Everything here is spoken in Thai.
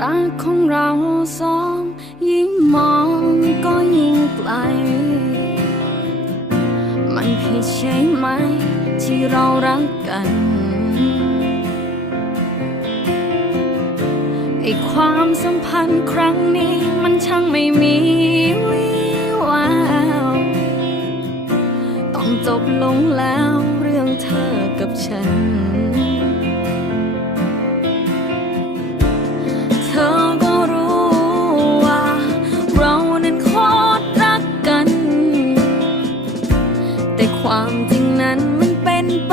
รักของเราสองยิ่งมองก็ยิ่งไกล มันผิดใช่ไหม ที่เรารักกันไอความสัมพันธ์ครั้งนี้มันช่างไม่มีวี่แววต้องจบลงแล้วเรื่องเธอกับฉัน แต่ความจริงนั้นมันเป็นไป